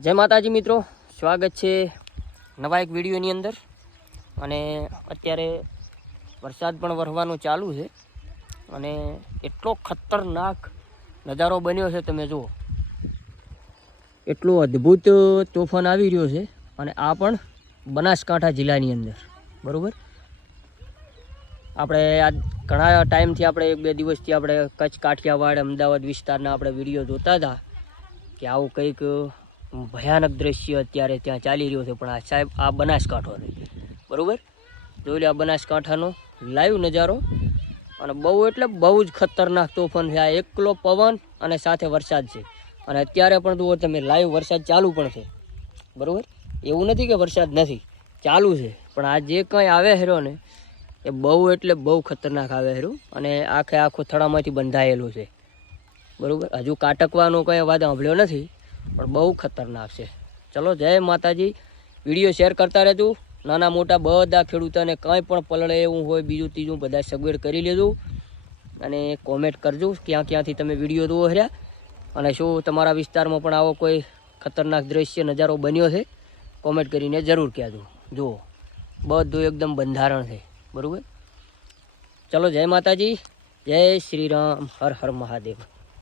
જય માતાજી મિત્રો, સ્વાગત છે નવા એક વિડીયોની અંદર। અને અત્યારે વરસાદ પણ વરસવાનું ચાલુ છે અને એટલો ખતરનાક નજારો બન્યો છે, તમે જુઓ। એટલો અદ્ભુત તોફાન આવી રહ્યો છે અને આ પણ બનાસકાંઠા જિલ્લાની અંદર, બરાબર। આપણે આ ઘણા ટાઈમથી આપણે એક બે દિવસથી આપણે કચ્છ કાઠિયાવાડ અમદાવાદ વિસ્તારના આપણે વિડીયો જોતા હતા કે આવું કંઈક ભયાનક દ્રશ્ય અત્યારે ત્યાં ચાલી રહ્યો છે, પણ આ સાહેબ આ બનાસકાંઠો છે, બરાબર। જોઈ લે આ બનાસકાંઠાનો લાઈવ નજારો, અને બહુ એટલે બહુ જ ખતરનાક તોફાન છે। આ એકલો પવન અને સાથે વરસાદ છે, અને અત્યારે પણ જુઓ તમે લાઈવ વરસાદ ચાલુ પણ છે, બરાબર। એવું નથી કે વરસાદ નથી, ચાલુ છે, પણ આ જે કંઈ આવે હેરો ને એ બહુ એટલે બહુ ખતરનાક આવે હેરું, અને આખે આખો થડામાંથી બંધાયેલું છે, બરાબર। હજુ કાટકવાનો કંઈ અવાજ સાંભળ્યો નથી, પણ બહુ ખતરનાક છે। ચલો, જય માતાજી। વિડીયો શેર કરતા રહેજો, નાના મોટા બધા ખેડૂતોને કંઈ પણ પલળે એવું હોય બીજું ત્રીજું બધા સગવડ કરી લેજો, અને કોમેન્ટ કરજો ક્યાં ક્યાંથી તમે વિડીયો જુઓ રહ્યા, અને શું તમારા વિસ્તારમાં પણ આવો કોઈ ખતરનાક દ્રશ્ય નજારો બન્યો છે, કોમેન્ટ કરીને જરૂર કહેજો। જુઓ બધું એકદમ બંધારણ છે, બરાબર। ચલો, જય માતાજી, જય શ્રી રામ, હર હર મહાદેવ।